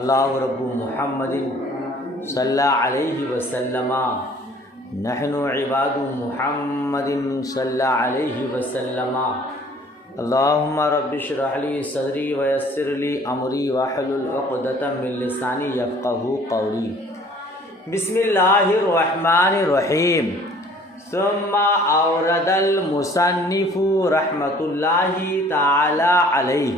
اللہ رب محمد صلی اللہ علیہ وسلم نحن عباد محمد صلی اللہ علیہ وسلم اللہم رب اشرح لی صدری ویسر لی امری واحلل عقدۃ من لسانی یفقهوا قولی۔ بسم اللہ الرحمن الرحیم۔ ثم اورد المصنف رحمۃ اللہ تعالی علیہ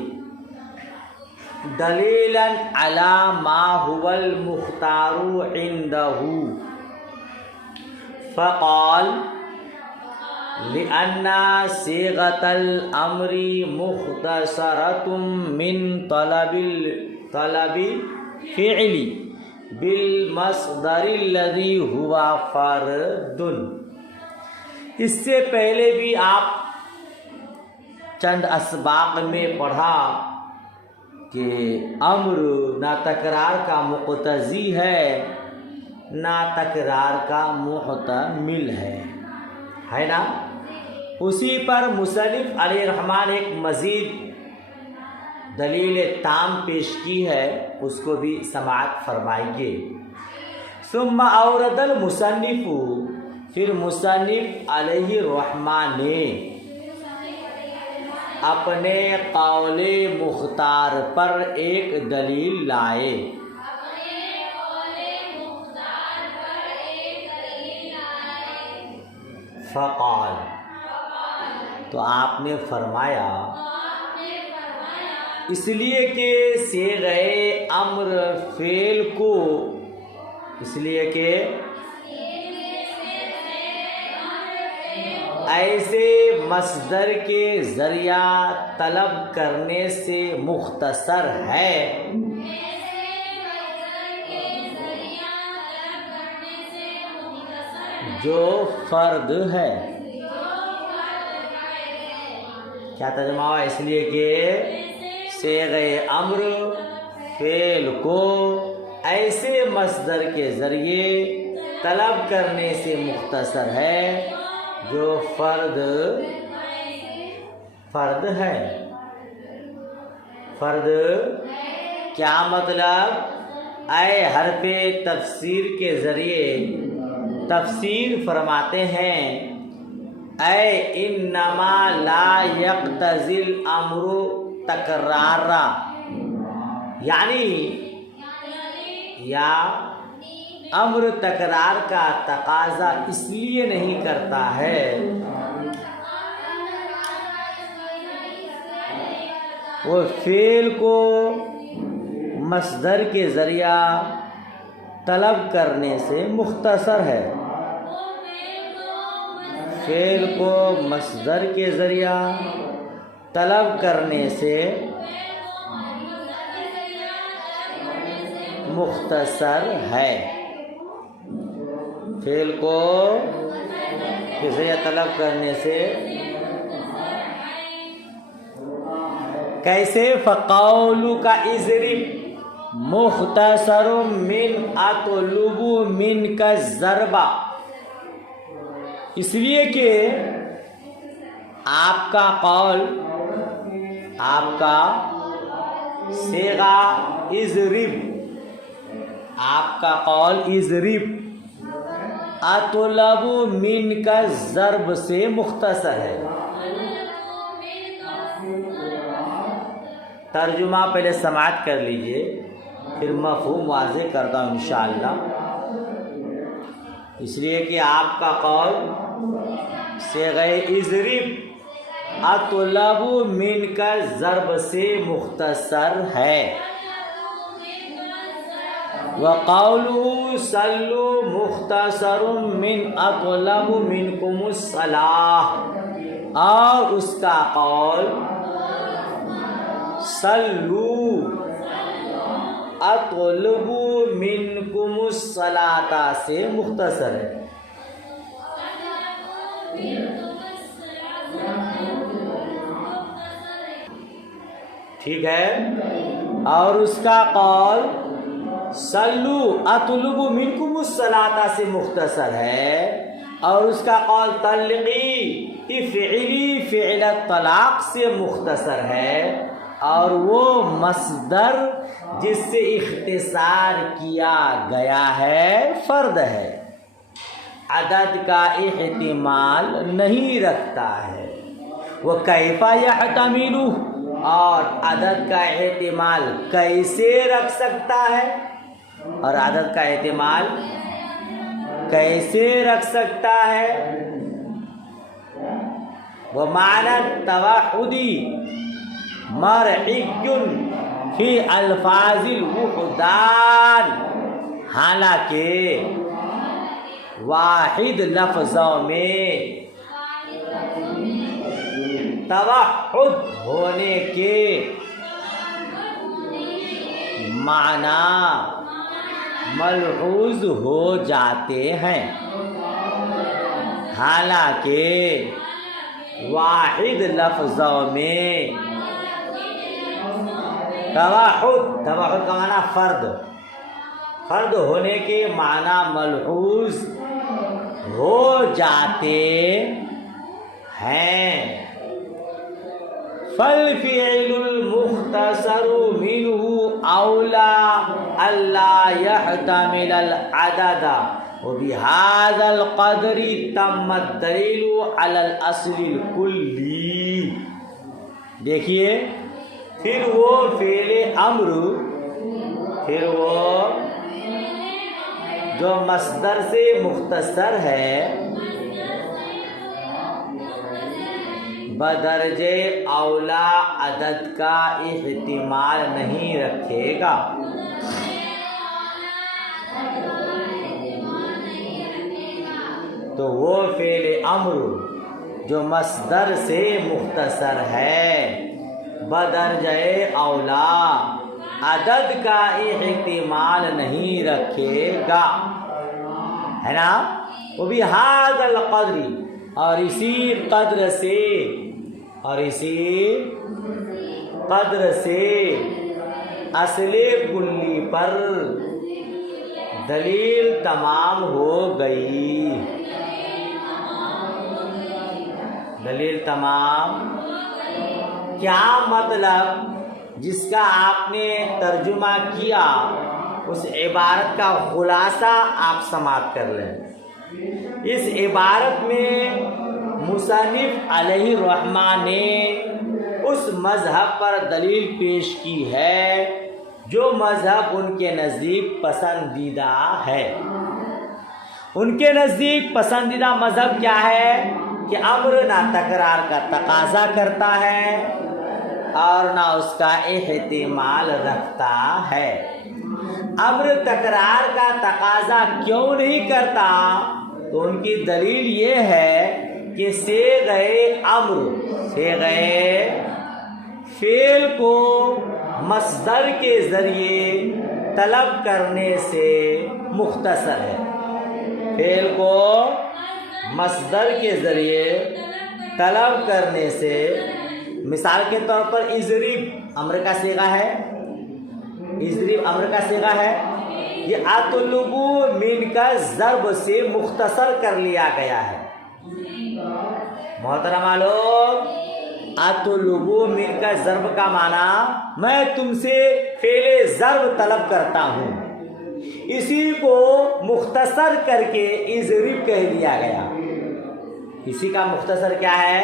دلیلا علی ما هو المختار عنده فقال لأن صيغة الأمر مختصرة من طلب فعل بالمصدر الذي هو فرد۔ اس سے پہلے بھی آپ چند اسباق میں پڑھا کہ امر نہ تکرار کا مقتضی ہے نہ تکرار کا محتمل ہے نا۔ اسی پر مصنف علیہ الرحمن ایک مزید دلیل تام پیش کی ہے، اس کو بھی سماعت فرمائیے۔ ثم اورد المصنف، پھر مصنف علیہ الرحمن نے اپنے قول مختار پر ایک دلیل لائے۔ فقال، تو آپ نے فرمایا، اس لیے کہ صیغہ امر فعل کو، اس لیے کہ ایسے مصدر کے ذریعہ طلب کرنے سے مختصر ہے جو فرد ہے۔ کیا ترجمہ ہوا؟ اس لیے کہ صیغہ امر فعل کو ایسے مصدر کے ذریعے طلب کرنے سے مختصر ہے جو فرد ہے۔ فرد کیا مطلب؟ اے حرف تفسیر کے ذریعے تفسیر فرماتے ہیں، اے انما لا یقتضی الامر تکرارا، یعنی یا امر تکرار کا تقاضا اس لیے نہیں کرتا ہے وہ فعل کو مصدر کے ذریعہ طلب کرنے سے مختصر ہے۔ فعل کو مصدر کے ذریعہ طلب کرنے سے مختصر ہے۔ فعل کو ذریعہ طلب کرنے سے کیسے؟ فقولک اضرب مختصر من اطلب منک الضرب، اس لیے کہ آپ کا قول، آپ کا صیغہ اضرب، آپ کا قول اضرب اطلب منک الضرب سے مختصر ہے۔ ترجمہ پہلے سماعت کر لیجئے، پھر مفہوم واضح کرتا ہوں انشاءاللہ۔ اس لیے کہ آپ کا قول صیغہ اضرب اطلب منک الضرب سے مختصر ہے۔ وقوله صلوا مختصر من اطلب منکم الصلاة، اور اس کا قول صلوا اطلب منکم الصلاة سے مختصر ہے۔ ٹھیک ہے، اور اس کا قول صلو اطلب منکم الصلاۃ سے مختصر ہے، اور اس کا قول تلقی افعلی فعل طلاق سے مختصر ہے، اور وہ مصدر جس سے اختصار کیا گیا ہے فرد ہے، عدد کا احتمال نہیں رکھتا ہے۔ وہ کیف یحتمل، اور عدد کا احتمال کیسے رکھ سکتا ہے، اور عدد کا احتمال کیسے رکھ سکتا ہے۔ وہ معنی توحدی مرعی فی الفاظ الوحدان، حالانکہ واحد لفظوں میں توحد ہونے کے معنی ملحوظ ہو جاتے ہیں، حالانکہ واحد لفظوں میں توحد کا معنی فرد ہونے کے معنی ملحوظ ہو جاتے ہیں۔ فالفعل المختصر منه أولى ألا يحتمل العدد وبهذا القدر تم الدليل على الأصل الكلي۔ دیکھیے پھر وہ فعل امر، پھر وہ جو مصدر سے مختصر ہے بدرجے اولا عدد کا احتمال نہیں رکھے گا۔ تو وہ فعل امر جو مصدر سے مختصر ہے بدرجے اولا عدد کا احتمال نہیں رکھے گا، ہے نا۔ وہ بھی بہذا القدر، اور اسی قدر سے اصل کلی پر دلیل تمام ہو گئی۔ دلیل تمام کیا مطلب؟ جس کا آپ نے ترجمہ کیا اس عبارت کا خلاصہ آپ سماعت کر لیں۔ اس عبارت میں مصنف علیہ الرحمہ نے اس مذہب پر دلیل پیش کی ہے جو مذہب ان کے نزدیک پسندیدہ ہے۔ ان کے نزدیک پسندیدہ مذہب کیا ہے کہ امر نہ تکرار کا تقاضا کرتا ہے اور نہ اس کا احتمال رکھتا ہے۔ امر تکرار کا تقاضا کیوں نہیں کرتا؟ تو ان کی دلیل یہ ہے کہ صیغہ امر، صیغہ فعل کو مصدر کے ذریعے طلب کرنے سے مختصر ہے۔ فعل کو مصدر کے ذریعے طلب کرنے سے، مثال کے طور پر اضرب امر کا صیغہ ہے، اضرب امر کا صیغہ ہے، یہ اطلب منک ضرب سے مختصر کر لیا گیا ہے۔ محترم لوگ، اطلب منک ضرب کا معنی میں تم سے فعل ضرب طلب کرتا ہوں، اسی کو مختصر کر کے اضرب کہہ دیا گیا۔ اسی کا مختصر کیا ہے؟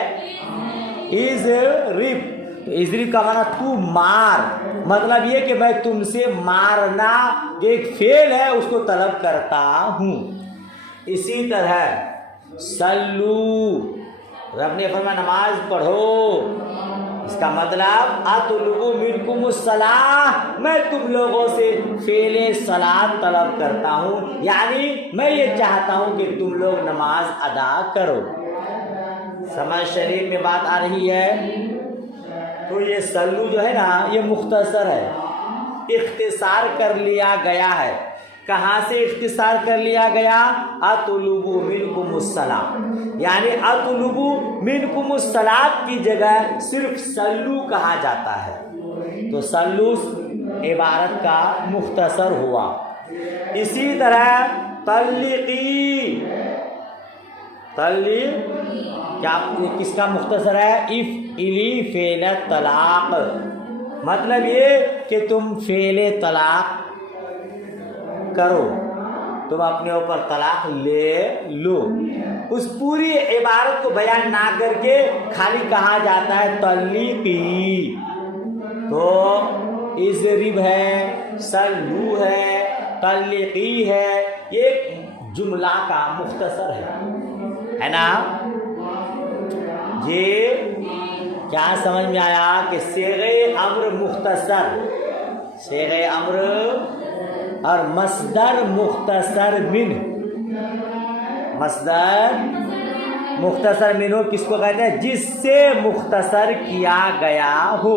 اضرب۔ تو اضرب کا معنی تو مار، مطلب یہ کہ میں تم سے مارنا جو ایک فعل ہے اس کو طلب کرتا ہوں۔ اسی طرح صلو، رب نے فرمایا نماز پڑھو، اس کا مطلب اطلب منکم الصلاۃ، میں تم لوگوں سے فعل صلاۃ طلب کرتا ہوں، یعنی میں یہ چاہتا ہوں کہ تم لوگ نماز ادا کرو۔ سمجھ شریف میں بات آ رہی ہے؟ تو یہ صلو جو ہے نا یہ مختصر ہے، اختصار کر لیا گیا ہے۔ کہاں سے اختصار کر لیا گیا؟ اطلب منکم الصلاۃ، یعنی اطلب منکم الصلاۃ کی جگہ صرف صلو کہا جاتا ہے، تو صلو عبارت کا مختصر ہوا۔ اسی طرح طلقی، کیا کس کا مختصر ہے؟ افعلی فعل طلاق، مطلب یہ کہ تم فعل طلاق کرو، تم اپنے اوپر طلاق لے لو. اس پوری عبارت کو بیان نہ کر کے خالی کہا جاتا ہے طلیقی. تو اضرب ہے، سلو ہے، طلیقی ہے، یہ ایک جملہ کا مختصر ہے نا جی. کیا سمجھ میں آیا کہ صیغہ امر مختصر، صیغہ امر اور مصدر مختصر من. مصدر مختصر من ہو کس کو کہتے ہیں؟ جس سے مختصر کیا گیا ہو.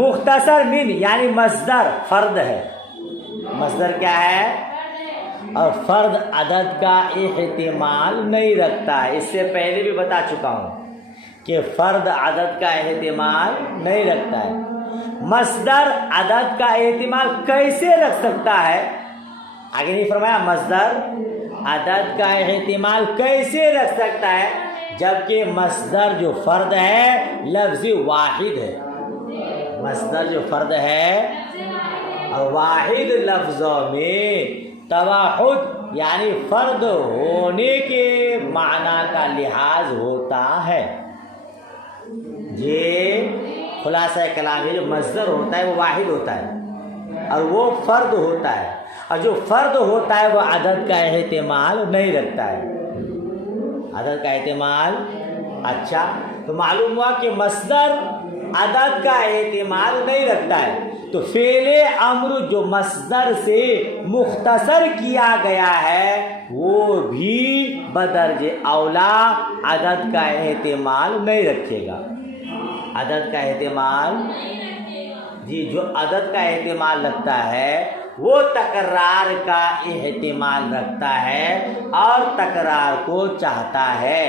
مختصر من یعنی مصدر فرد ہے. مصدر کیا ہے؟ اور فرد عدد کا احتمال نہیں رکھتا ہے. اس سے پہلے بھی بتا چکا ہوں کہ فرد عدد کا احتمال نہیں رکھتا ہے. مصدر عدد کا احتمال کیسے رکھ سکتا ہے؟ آگے نہیں فرمایا مصدر عدد کا احتمال کیسے رکھ سکتا ہے جبکہ مصدر جو فرد ہے لفظ واحد ہے. مصدر جو فرد ہے اور واحد لفظوں میں توحد یعنی فرد ہونے کے معنی کا لحاظ ہوتا ہے. یہ خلاصہ کلام ہے. جو مصدر ہوتا ہے وہ واحد ہوتا ہے اور وہ فرد ہوتا ہے، اور جو فرد ہوتا ہے وہ عدد کا احتمال نہیں رکھتا ہے. عدد کا احتمال. اچھا تو معلوم ہوا کہ مصدر عدد کا احتمال نہیں رکھتا ہے. تو فعل امر جو مصدر سے مختصر کیا گیا ہے وہ بھی بدرج اولا عدد کا احتمال نہیں رکھے گا. عدد کا احتمال جی جو عدد کا احتمال رکھتا ہے وہ تکرار کا احتمال رکھتا ہے اور تکرار کو چاہتا ہے.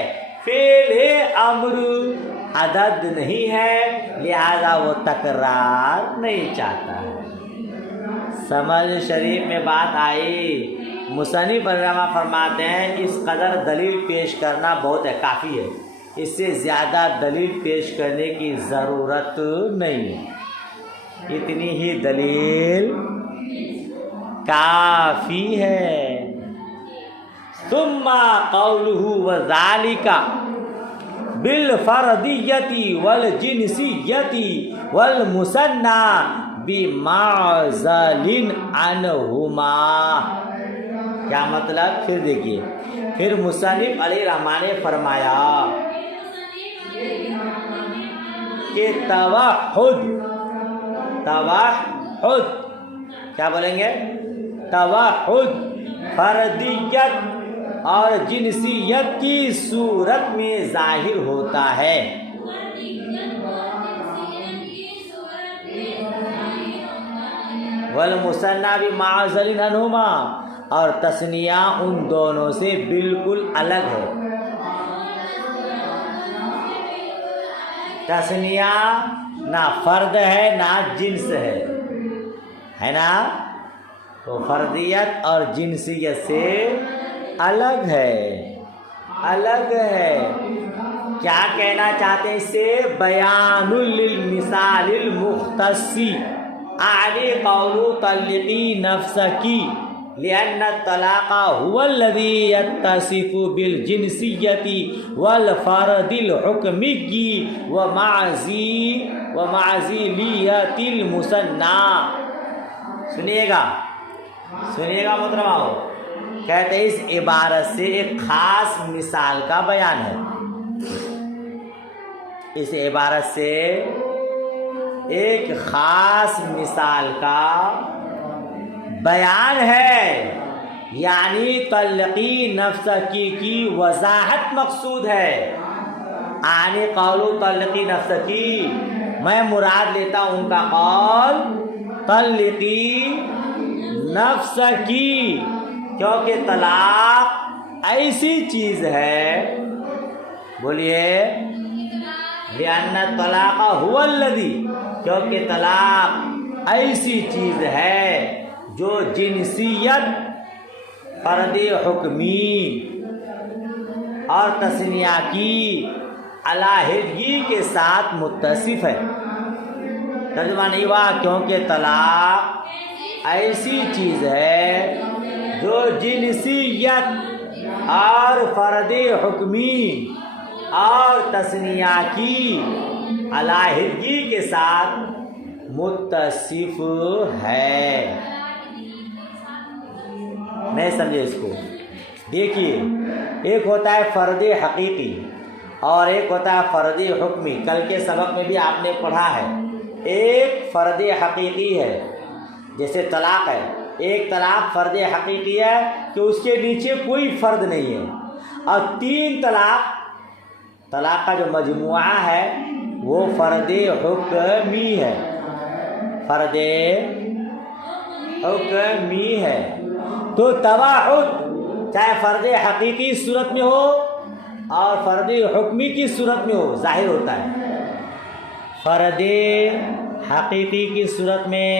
فعل امر عدد نہیں ہے لہذا وہ تکرار نہیں چاہتا ہے. سمجھ شریف میں بات آئی. مصنف رحمہ فرماتے ہیں اس قدر دلیل پیش کرنا بہت ہے، کافی ہے. اس سے زیادہ دلیل پیش کرنے کی ضرورت نہیں ہے. اتنی ہی دلیل کافی ہے. ثم قوله وذالک بالفردیت والجنسیت والمثنى بمعزل عنہما. کیا مطلب؟ پھر دیکھیے. پھر مصنف علیہ الرحمٰن نے فرمایا کہ توحد کیا بولیں گے؟ توحد فردیت اور جنسیت کی صورت میں ظاہر ہوتا ہے. والمثنى بمعزل عنہما اور تثنیہ ان دونوں سے بالکل الگ ہے. تثنیہ نہ فرد ہے نہ جنس ہے نا. تو فردیت اور جنسیت سے الگ ہے. کیا کہنا چاہتے ہیں اس سے؟ بیان للمثال المختص اعلی قول طلقی نفسکی لأن الطلاق هو الذي يتصف بالجنسیت والفرد الحکمی ومعزلیت المثنى. سنیے گا محترمہ. کہتے ہیں اس عبارت سے ایک خاص مثال کا بیان ہے. اس عبارت سے ایک خاص مثال کا بیان ہے، یعنی طلقی نفسکی کی وضاحت مقصود ہے. یعنی قول طلقی نفسکی میں مراد لیتا ہوں ان کا قول طلقی نفسکی، کیونکہ طلاق ایسی چیز ہے. بولیے. لأن الطلاق هو الذی، کیونکہ طلاق ایسی چیز ہے جو جنسیت فرد حکمی اور تثنیہ کی علیحدگی کے ساتھ متصف ہے. ترجمہ نہیں ہوا کیونکہ طلاق ایسی چیز ہے جو جنسیت اور فرد حکمی اور تثنیہ کی علیحدگی کے ساتھ متصف ہے. نہیں سمجھے اس کو؟ دیکھیے، ایک ہوتا ہے فرد حقیقی اور ایک ہوتا ہے فرد حکمی. کل کے سبق میں بھی آپ نے پڑھا ہے. ایک فرد حقیقی ہے جیسے طلاق ہے. ایک طلاق فرد حقیقی ہے کہ اس کے نیچے کوئی فرد نہیں ہے. اور 3 طلاق کا جو مجموعہ ہے وہ فرد حکمی ہے. فرد حکمی ہے. تو تباعد چاہے فرد حقیقی صورت میں ہو اور فرد حکمی کی صورت میں ہو ظاہر ہوتا ہے. فرد حقیقی کی صورت میں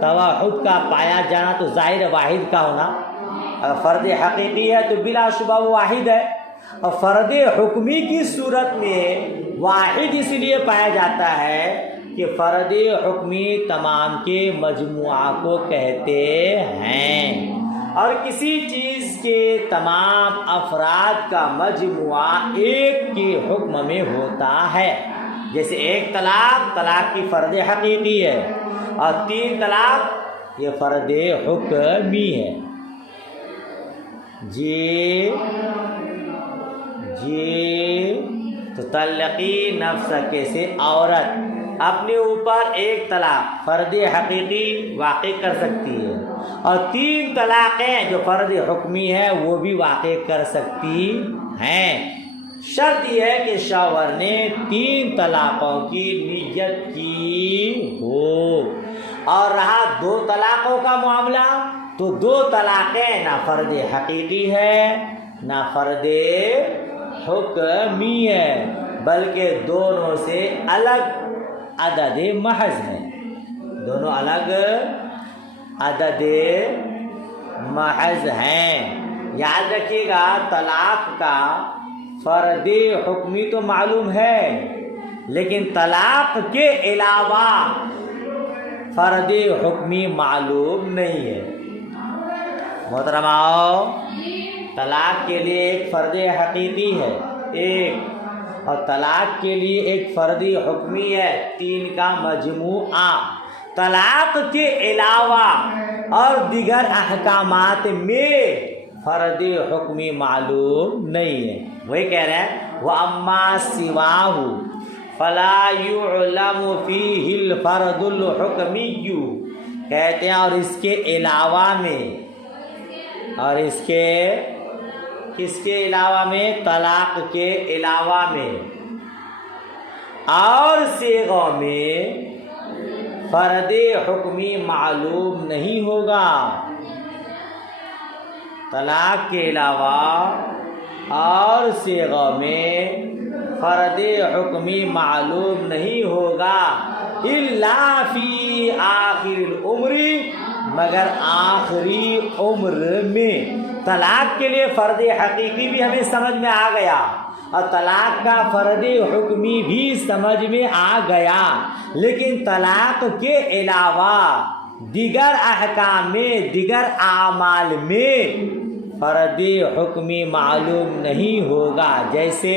توحد کا پایا جانا تو ظاہر واحد کا ہونا. فرد حقیقی ہے تو بلا شبہ وہ واحد ہے. اور فرد حکمی کی صورت میں واحد اس لیے پایا جاتا ہے کہ فرد حکمی تمام کے مجموعہ کو کہتے ہیں اور کسی چیز کے تمام افراد کا مجموعہ ایک کے حکم میں ہوتا ہے. جیسے ایک طلاق کی فرد حقیقی ہے اور 3 طلاق یہ فرد حکمی ہے. جی تو تطلقی نفس کیسے عورت اپنے اوپر ایک طلاق فرد حقیقی واقع کر سکتی ہے اور 3 طلاقیں جو فرد حکمی ہے وہ بھی واقع کر سکتی ہیں. شرط یہ ہے کہ شوہر نے 3 طلاقوں کی نیت کی ہو. اور رہا 2 طلاقوں کا معاملہ تو 2 طلاقیں نہ فرد حقیقی ہے نہ فرد حکمی ہے بلکہ دونوں سے الگ عدد محض ہیں. دونوں الگ عدد محض ہیں. یاد رکھیے گا طلاق کا فرد حکمی تو معلوم ہے لیکن طلاق کے علاوہ فرد حکمی معلوم نہیں ہے. محترماؤ، طلاق کے لیے ایک فرد حقیقی ہے ایک اور طلاق کے لیے ایک فرد حکمی ہے 3 کا مجموعہ. طلاق کے علاوہ اور دیگر احکامات میں فرد حکمی معلوم نہیں ہے. وہی کہہ رہے ہیں وَأَمَّا سِوَاهُ فَلَا يُعْلَمُ فِيهِ الْفَرْدُ الْحُكْمِيُّ. کہتے ہیں اور اس کے علاوہ میں اور اس کے علاوہ میں طلاق کے علاوہ میں اور صیغوں میں فرد حکمی معلوم نہیں ہوگا. طلاق کے علاوہ اور صیغوں میں فرد حکمی معلوم نہیں ہوگا الا فی آخر العمر، مگر آخری عمر میں. طلاق کے لیے فرد حقیقی بھی ہمیں سمجھ میں آ گیا اور طلاق کا فرد حکمی بھی سمجھ میں آ گیا لیکن طلاق کے علاوہ دیگر احکام میں دیگر اعمال میں فرد حکمی معلوم نہیں ہوگا. جیسے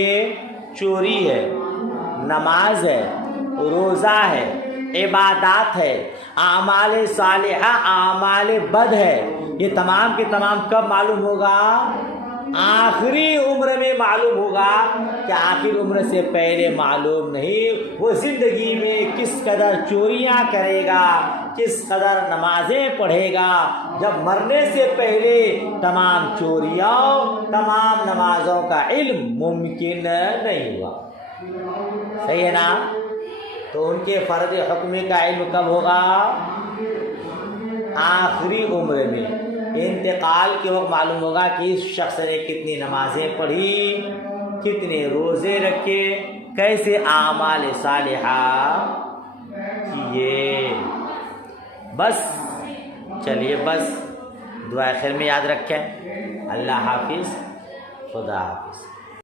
چوری ہے، نماز ہے، روزہ ہے، عبادات ہے، اعمال صالحہ اعمال بد ہے. یہ تمام کے تمام کب معلوم ہوگا؟ آخری عمر میں معلوم ہوگا کہ آخر عمر سے پہلے معلوم نہیں. وہ زندگی میں کس قدر چوریاں کرے گا، کس قدر نمازیں پڑھے گا، جب مرنے سے پہلے تمام چوریوں تمام نمازوں کا علم ممکن نہیں ہوا. صحیح ہے نا؟ تو ان کے فرد حکمی کا علم کب ہوگا؟ آخری عمر میں. انتقال کے وقت معلوم ہوگا کہ اس شخص نے کتنی نمازیں پڑھی، کتنے روزے رکھے، کیسے اعمال صالحہ کیے. بس چلیے، بس دعا خیر میں یاد رکھیں. اللہ حافظ، خدا حافظ.